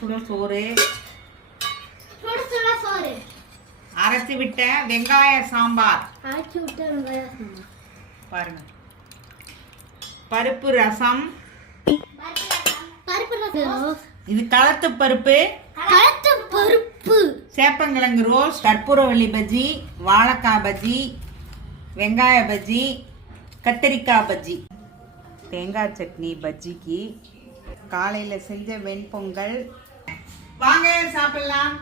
சுட சோறு, அரைச்சி விட்ட வெங்காய சாம்பார் பாருங்க, பருப்பு ரசம், இது களத்து பருப்பு, சேப்பங்கிழங்கு ரோஸ், கற்பூரவள்ளி பஜ்ஜி, வாழைக்காய் பஜ்ஜி, வெங்காய பஜ்ஜி, கத்திரிக்காய் பஜ்ஜி, தேங்காய் சட்னி பஜ்ஜிக்கு, காலையில் செஞ்ச வெண்பொங்கல். வாங்க சாப்பிடலாம்.